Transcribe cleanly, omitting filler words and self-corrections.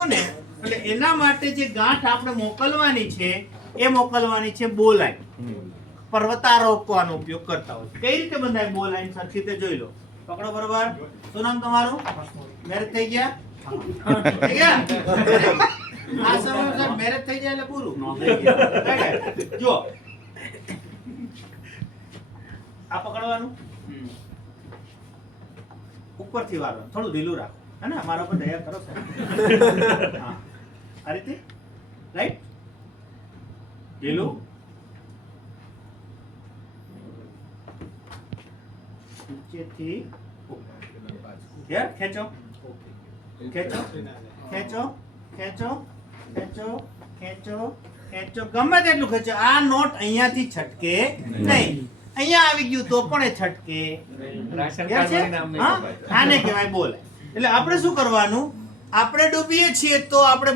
ને એટલે એના માટે જે ગાંઠ આપણે મોકલવાની છે એ મોકલવાની છે બો લાઈન પર્વતારોહકોનો ઉપયોગ કરતા હોય કઈ રીતે બંધાય બો લાઈન સરખી રીતે જોઈ લો પકડો બરોબર શું નામ તમારું મેરેજ થઈ ગયા થઈ ગયા આ સમય મેરેજ થઈ જાય એટલે પૂરું જો આ પકડવાનું ઉપરથી વાળવાનું થોડું ઢીલું રાખો है ना हमारा पर दया करो सर हाँ आ रही थी राइट ढीलू नीचे थी यार खेचो खेचो खेचो खेचो खेचो खेचो खेचो गમે તેટલું ખેંચો આ નોટ અહીંયાથી છટકે નહીં અહીંયા આવી ગયું તો પણ એ છટકે આને કહેવાય બોલ એટલે આપણે શું કરવાનું આપણે ડૂબીએ છીએ તો આપણે